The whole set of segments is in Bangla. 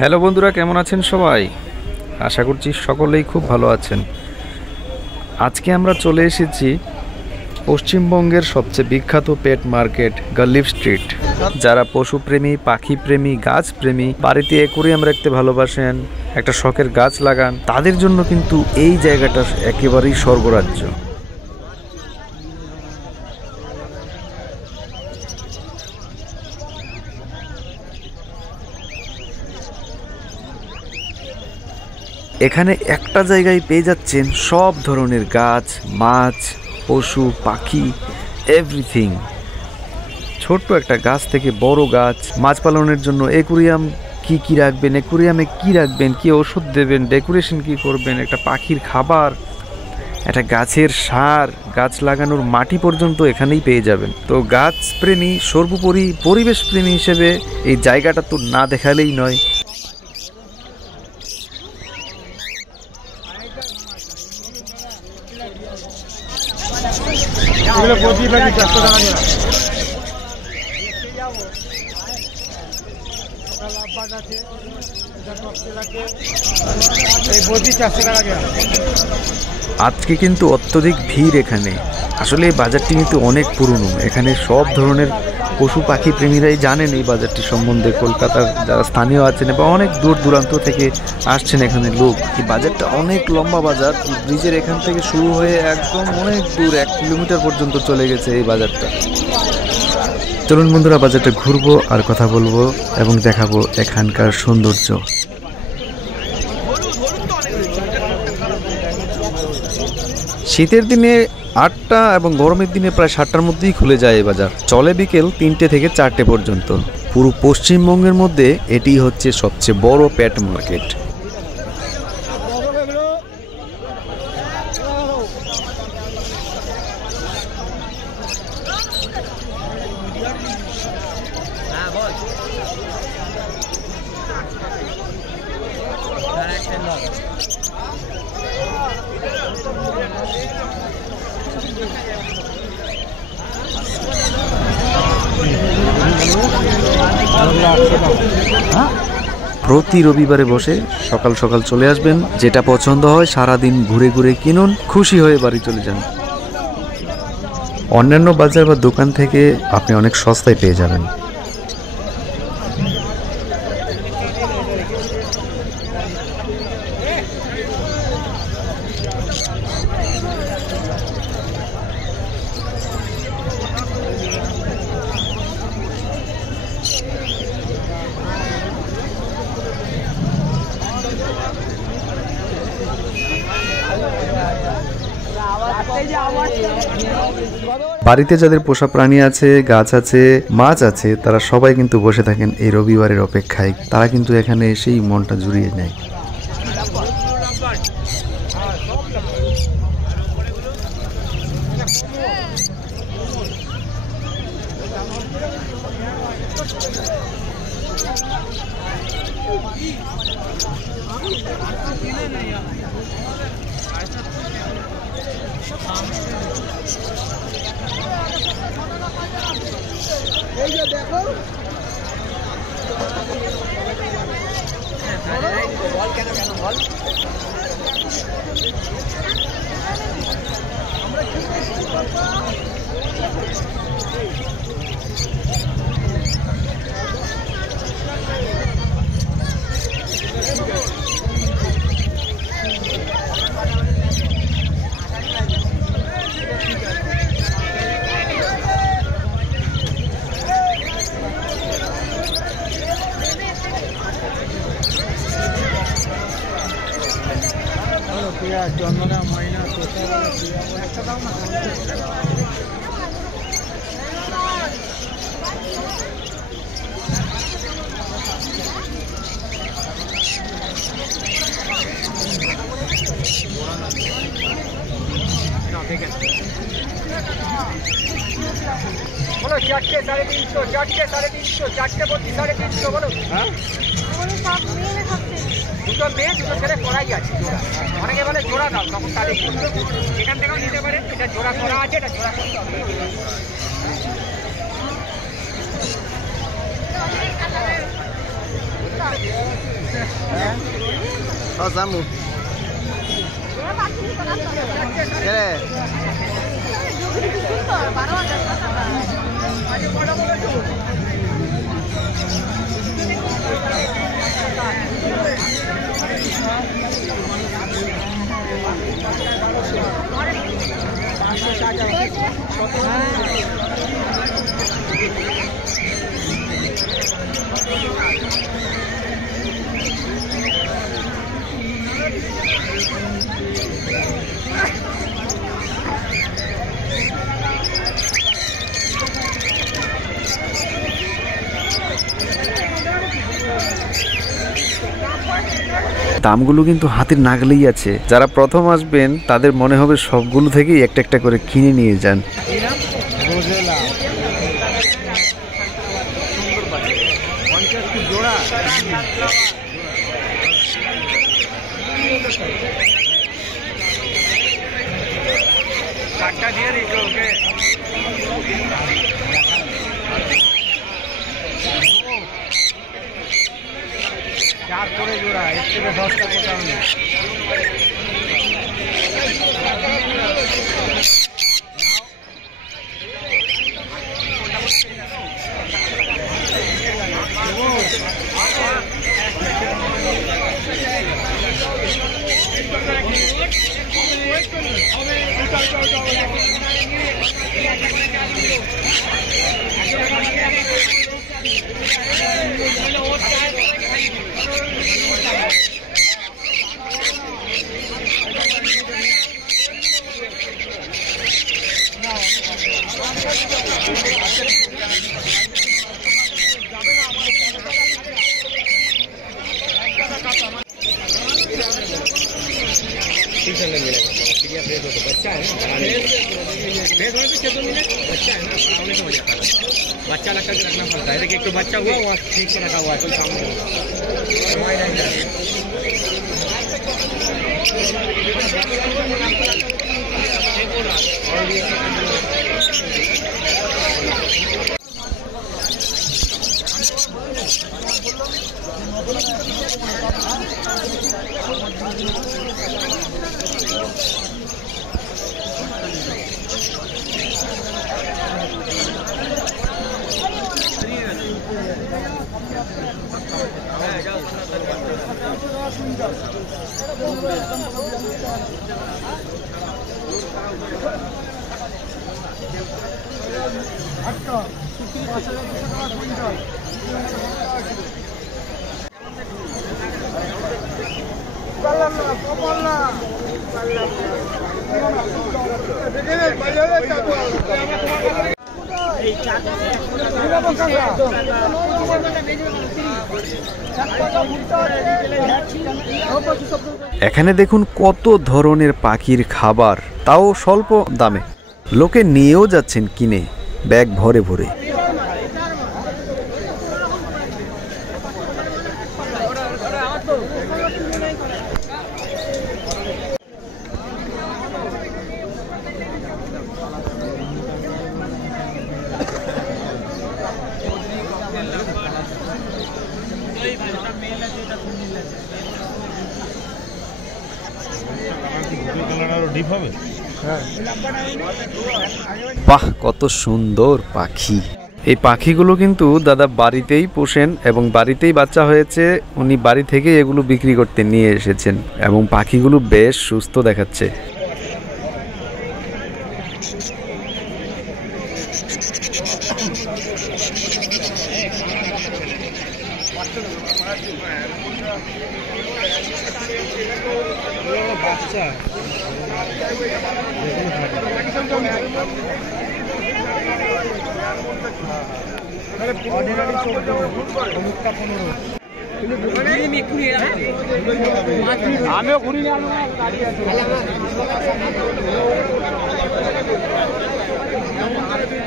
হ্যালো বন্ধুরা, কেমন আছেন সবাই? আশা করছি সকলেই খুব ভালো আছেন। আজকে আমরা চলে এসেছি পশ্চিমবঙ্গের সবচেয়ে বিখ্যাত পেট মার্কেট গালিফ স্ট্রিট। যারা পশুপ্রেমী, পাখিপ্রেমী, গাছপ্রেমী, বাড়িতে অ্যাকুরিয়াম রাখতে ভালোবাসেন, একটা শখের গাছ লাগান, তাদের জন্য কিন্তু এই জায়গাটা একেবারেই স্বর্গরাজ্য। এখানে একটা জায়গায় পেয়ে যাচ্ছেন সব ধরনের গাছ, মাছ, পশু, পাখি, এভরিথিং। ছোট্ট একটা গাছ থেকে বড় গাছ, মাছ পালনের জন্য অ্যাকুরিয়াম কি রাখবেন, অ্যাকুরিয়ামে কি রাখবেন, কি ওষুধ দেবেন, ডেকোরেশন কি করবেন, একটা পাখির খাবার, একটা গাছের সার, গাছ লাগানোর মাটি পর্যন্ত এখানেই পেয়ে যাবেন। তো গাছ প্রেমী, সর্বোপরি পরিবেশ প্রেমী হিসেবে এই জায়গাটা তো না দেখালেই নয়। আজকে কিন্তু অত্যধিক ভিড় এখানে। আসলে এই বাজারটি কিন্তু অনেক পুরনো। এখানে সব ধরনের পশু পাখি প্রেমীরাই জানেন এই বাজারটি সম্বন্ধে। কলকাতার যারা স্থানীয় আছেন এবং অনেক দূর দূরান্ত থেকে আসছেন এখানে লোক। এই বাজারটা অনেক লম্বা বাজার। ব্রিজের এখান থেকে শুরু হয়ে একদম অনেক দূর, 1 কিলোমিটার পর্যন্ত চলে গেছে এই বাজারটা। চলুন বন্ধুরা, বাজারটা ঘুরবো আর কথা বলবো এবং দেখাবো এখানকার সৌন্দর্য। শীতের দিনে 8টা এবং গরমের দিনে প্রায় 7টার মধ্যেই খুলে যায় এই বাজার। চলে বিকেল 3টে থেকে 4টে পর্যন্ত। পুরো পশ্চিমবঙ্গের মধ্যে এটি হচ্ছে সবচেয়ে বড় পেট মার্কেট। প্রতি রবিবারে বসে সকাল সকাল চলে আসবেন, যেটা পছন্দ হয় সারাদিন ঘুরে ঘুরে কিনুন, খুশি হয়ে বাড়ি চলে যান। অন্যান্য বাজার বা দোকান থেকে আপনি অনেক সস্তায় পেয়ে যাবেন। বাড়িতে যাদের পোষা প্রাণী আছে, গাছ আছে, মাছ আছে, তারা সবাই কিন্তু বসে থাকেন এই রবিবারের অপেক্ষায়। তারা কিন্তু এখানে এসেই মনটা জুড়িয়ে নেয়। बोलो 4 350, 4 350, 4 বলছি 350 বলো। হ্যাঁ দুটো মেয়ে দুটো ছেলে করাই আছে জোড়া। অনেকে বলে জোড়া দাও, তখন তাদের এখান থেকেও নিতে পারে। এটা জোড়া করা আছে, এটা জোড়া করতে হবে। যামু দামগুলো কিন্তু হাতের নাগালেই আছে। যারা প্রথম আসবেন তাদের মনে হবে সবগুলো থেকেই একটা একটা করে কিনে নিয়ে যান। चार করে জোড়া, এর থেকে 10টা কোথাও নেই। बच्चा लगता के रखना पड़ता है। देखिए एक तो बच्चा हुआ वहाँ ठीक से रखा हुआ है, कोई सामने এখানে দেখুন কত ধরনের পাখির খাবার, তাও স্বল্প দামে। লোকে নিয়েও যাচ্ছেন কিনে ব্যাগ ভরে ভরে। বাহ, কত সুন্দর পাখি! এই পাখিগুলো কিন্তু দাদা বাড়িতেই পোষেন এবং বাড়িতেই বাচ্চা হয়েছে। উনি বাড়ি থেকে এগুলো বিক্রি করতে নিয়ে এসেছেন এবং পাখিগুলো বেশ সুস্থ দেখাচ্ছে। আমিও ঘুরি না,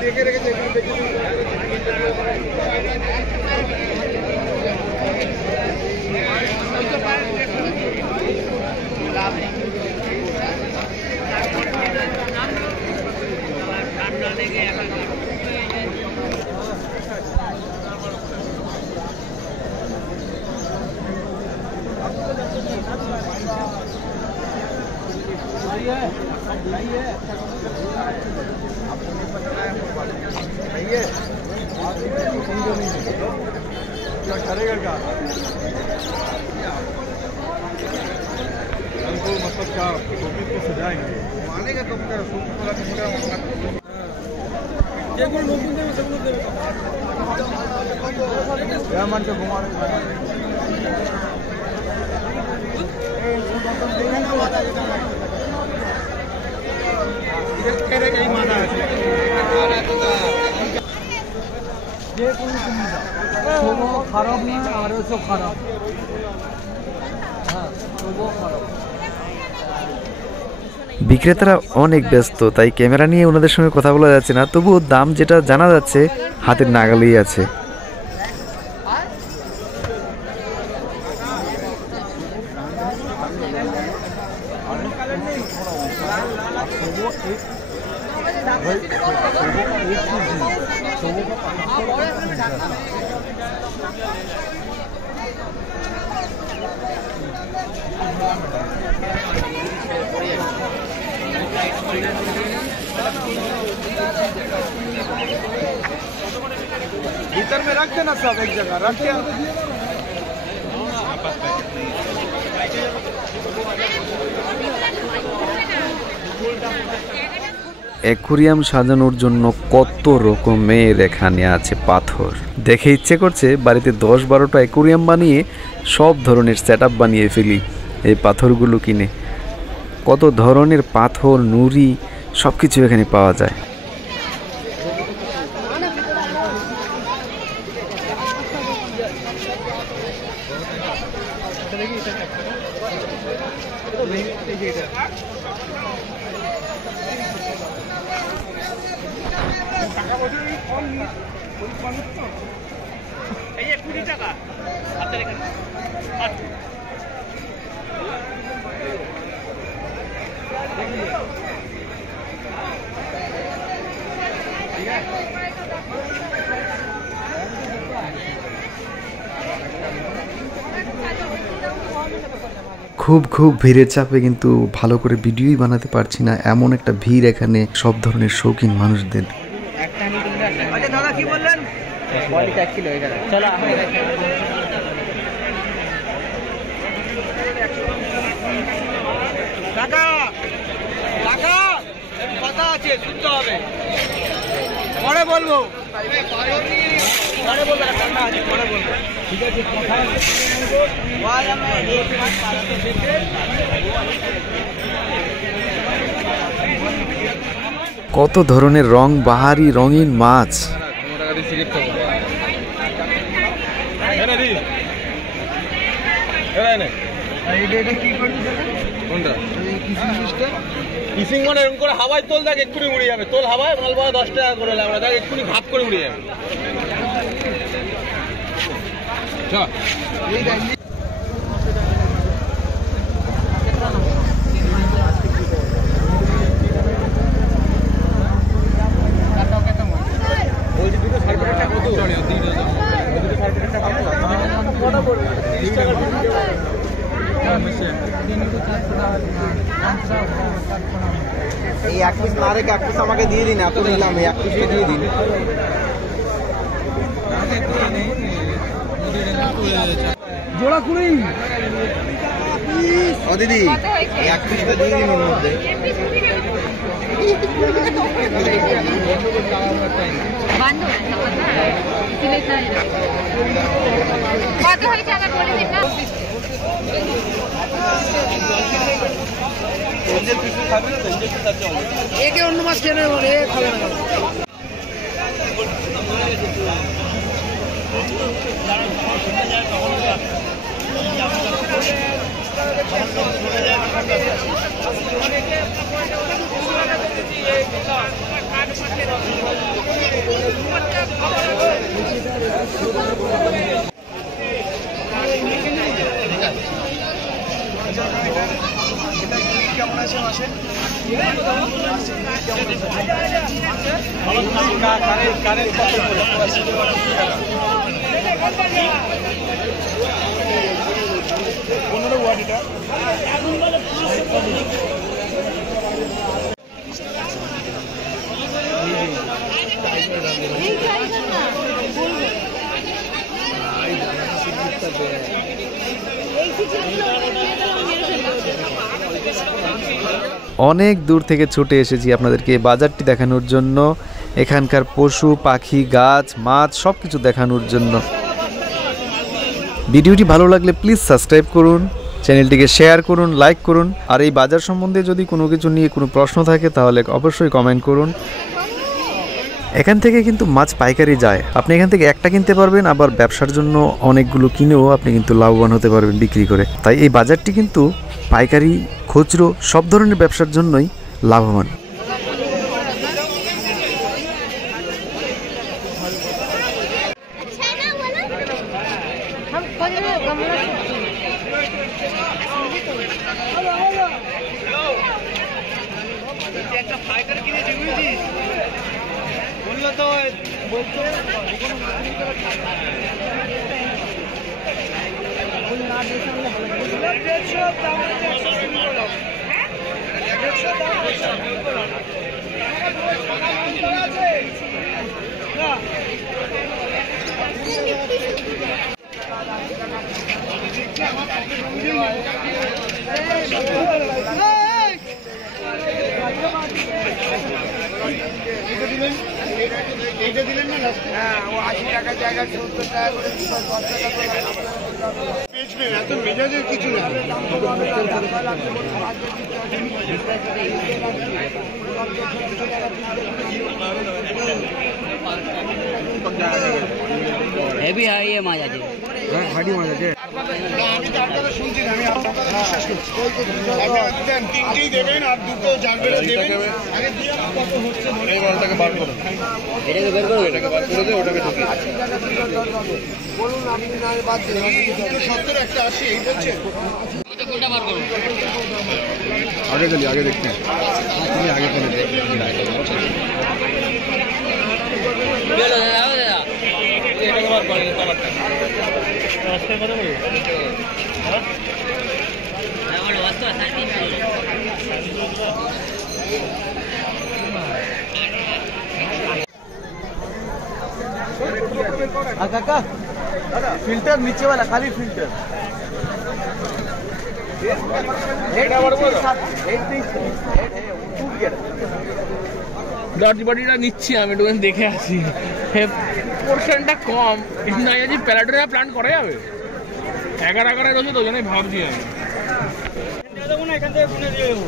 দেখে রেখেছে। मतलब क्या टोपी को सजाएंगे मानेगा तो क्या मन से घुमा খারাপ না আরো সব খারাপ হ্যাঁ তবুও খারাপ। বিক্রেতারা অনেক ব্যস্ত, তাই ক্যামেরা নিয়ে ওনাদের সঙ্গে কথা বলা যাচ্ছে না, তবুও দাম যেটা জানা যাচ্ছে হাতের নাগালেই আছে। भीतर में रख देना सब एक जगह रख के অ্যাকুরিয়াম সাজানোর জন্য কত রকমের এখানে আছে পাথর। দেখে ইচ্ছে করছে বাড়িতে 10-12টা অ্যাকুরিয়াম বানিয়ে সব ধরনের সেটআপ বানিয়ে ফেলি এই পাথরগুলো কিনে। কত ধরনের পাথর, নুড়ি সব কিছু এখানে পাওয়া যায়। এই যে 20 টাকা হাতের এখানে খুব ভিড়ের চাপে কিন্তু ভালো করে ভিডিওই বানাতে পারছি না, এমন একটা ভিড় এখানে সব ধরনের শৌখিন মানুষদের। আচ্ছা দাদা কি বললেন? কোয়ালিটি 1 কিলো এখানে চলো টাকা টাকা কথা আছে শুনতে হবে, পরে বলবো টাকা আছে পরে বলবো। ঠিক আছে কত ধরনের রং বাহারি রঙিন মাছ। কিসিং মানে এরকম করে হাওয়ায় তোল দেখ এক্ষুনি উড়ে যাবে, তোল হাওয়ায় মাল পাওয়া 10 টাকা করে আমরা দেখ এক্ষুনি ভাত করে উড়ে যাবে। এই 1 পিস না রেখে 1 পিস আমাকে দিয়ে দিন, এত নিলাম, এই 1 পিসটা দিয়ে দিন। জোড়া 20 ও দিদি, এই 1 পিসটা দিয়ে দিন ওর মধ্যে। একে অন্য মাছ খেয়ে নেবো, খাবে না। কেমন আছে মাসে? পনেরো ওয়াট এটা অনেক দূর থেকে ছুটে এসেছি আপনাদেরকে এই বাজারটি দেখানোর জন্য, এখানকার পশু পাখি গাছ মাছ সব কিছু দেখানোর জন্য। ভিডিওটি ভালো লাগলে প্লিজ সাবস্ক্রাইব করুন, চ্যানেলটিকে শেয়ার করুন, লাইক করুন। আর এই বাজার সম্বন্ধে যদি কোনো কিছু নিয়ে কোনো প্রশ্ন থাকে তাহলে অবশ্যই কমেন্ট করুন। এখান থেকে কিন্তু মাছ পাইকারি যায়, আপনি এখান থেকে একটা কিনতে পারবেন, আবার ব্যবসার জন্য অনেকগুলো কিনেও আপনি কিন্তু লাভবান হতে পারবেন বিক্রি করে। তাই এই বাজারটি কিন্তু পাইকারি খুচরো সব ধরনের ব্যবসার জন্যই লাভবান। হ্যাঁ, ও 80 টাকা জায়গায় 70 টাকা করে এত মেজাজের কিছু না। হেভি হয় ये মাছ আছে, হ্যাঁ হাড়ি মাছ আছে। আমি তার কথা শুনছি না, আমি আপনার কথা বিশ্বাস করছি। তিনটেই দেবেন আর দুটো জানবেন দেবেন। আগে দিয়ে কত হচ্ছে এই মাছটাকে বার করো, এটাকে বের করো, এটাকে বার করে দে, ওটাকে ঢুকি। বলুন আপনি না বাদ দেন। 70 একটা 80 এই বলছেন। কোনটা বার করো? আগে চলি, আগে দেখতে তুমি আগে করে দে। বেলো দাও দাদা, এটাকে বার করে কালারটা। আজকে কত বলি? হ্যাঁ আমার ওয়াস্তা 30 काका फिल्टर नीचे वाला खाली फिल्टर ডট বডিটা নিচ্ছি আমি, একটু দেখে আসি। পোর্শনটা কম, কিন্তু না যদি প্যারাডোরা প্ল্যান করা যাবে 11 রয়েছে, তো জন্যই ভাবছি আমি। এখান থেকে গুনে দিয়ে দেবো,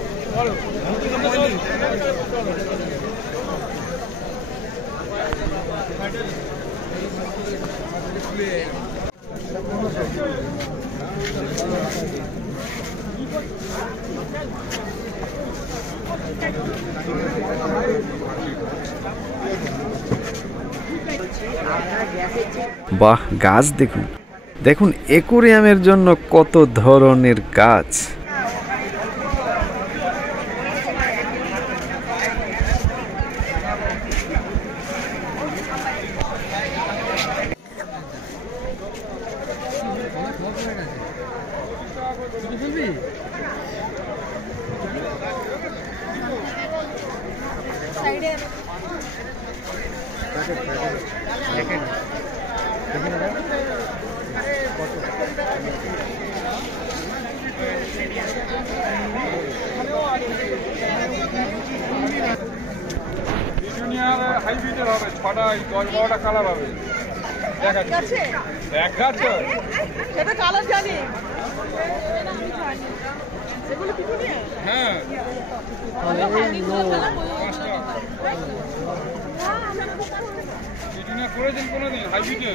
বাহ, গাছ দেখুন দেখুন, অ্যাকুয়ারিয়ামের জন্য কত ধরনের গাছ। হাইব্রিডের হবে, 6টা 10-12টা কালার হবে। দেখাচ্ছি, দেখাচ্ছি সেটা কালার জানি। সেগুলো কিছু নিয়ে হ্যাঁ। চিটিনা করেছেন কোনোদিন হাইব্রিডে?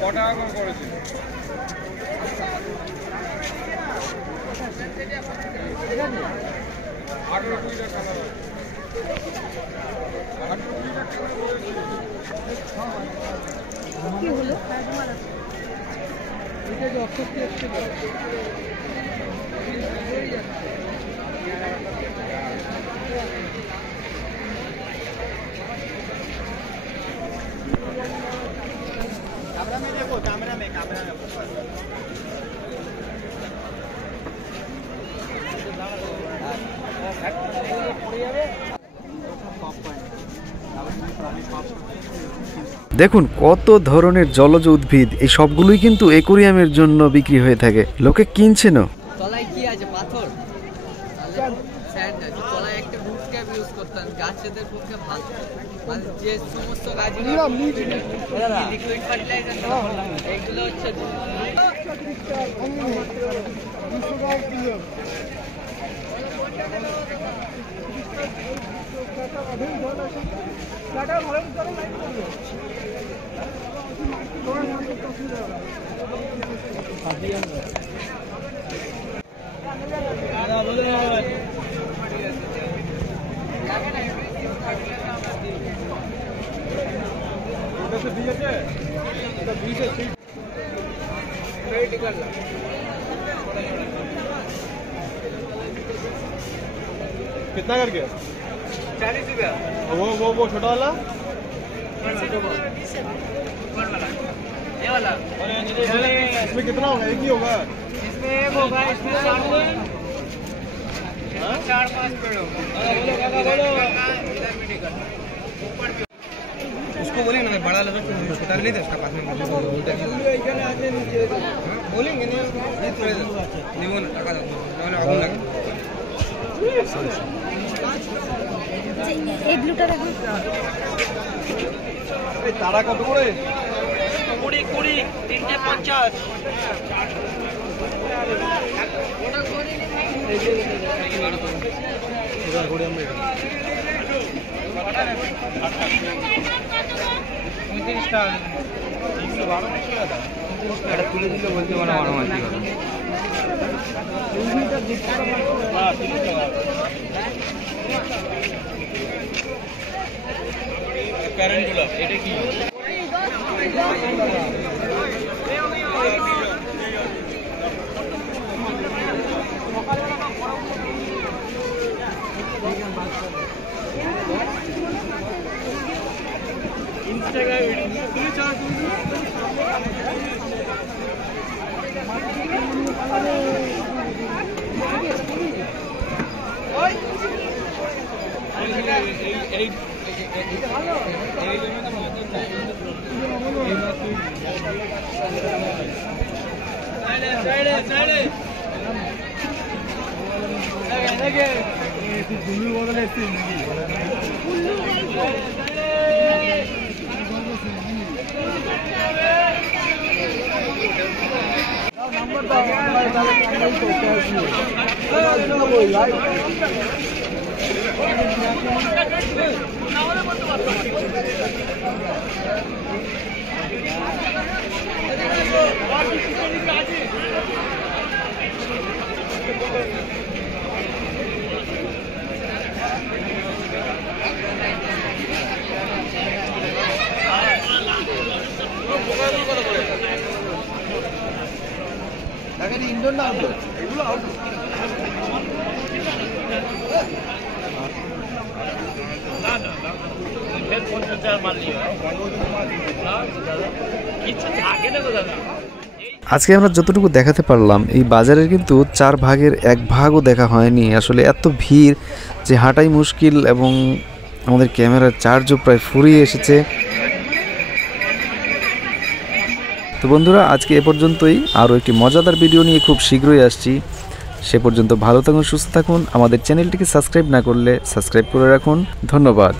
ক টাকা করে করেছেন? 18-20টা কালার হবে। 18-20টা কালার করেছি। কি হলো? এটা যে অক্ষরটি আসছে कैमरा में देखो, कैमरा में पॉपकॉर्न দেখুন কত ধরনের জলজ উদ্ভিদ, এই সবগুলোই কিন্তু অ্যাকোরিয়ামের জন্য বিক্রি হয়ে থাকে, লোকে কিনছেনও। তলায় কি আছে পাথর, স্যান্ড আছে তলায়, একটা রুট ক্যাপ ইউজ করতেন, গাছেদের পক্ষে ভালো। আর যে সমস্ত গাছগুলো লিকুইড ফার্টিলাইজার এগুলো হচ্ছে कितना करके 40 रुपया। वो छोटा वाला ये वाला, इसमें कितना होगा? एक ही होगा। इसमें एक होगा, इसमें 4-5 पेड़ होगा। उसको बोलेंगे ना बड़ा लगा, छोटा नहीं था उसका पास में बोलेंगे नहीं थोड़े नहीं वो टाका आगुन लगे। এই ব্লুটা দেখো, তারা কত করে? 20 3টে 50। এটা তুলে দিলে বলতে পারো মারামারি হবে। কারেন্ট গুলো এটা কি? ইন্ডোর না আউটডোর? এগুলো আউটডোর। আজকে আমরা যতটুকু দেখাতে পারলাম, এই বাজারের কিন্তু 4 ভাগের 1 ভাগও দেখা হয়নি। আসলে এত ভিড় যে হাঁটাই মুশকিল এবং আমাদের ক্যামেরার চার্জও প্রায় ফুরিয়ে এসেছে। তো বন্ধুরা, আজকে এ পর্যন্তই। আরও একটি মজাদার ভিডিও নিয়ে খুব শীঘ্রই আসছি। সে পর্যন্ত ভালো থাকুন, সুস্থ থাকুন। আমাদের চ্যানেলটিকে সাবস্ক্রাইব না করলে সাবস্ক্রাইব করে রাখুন। ধন্যবাদ।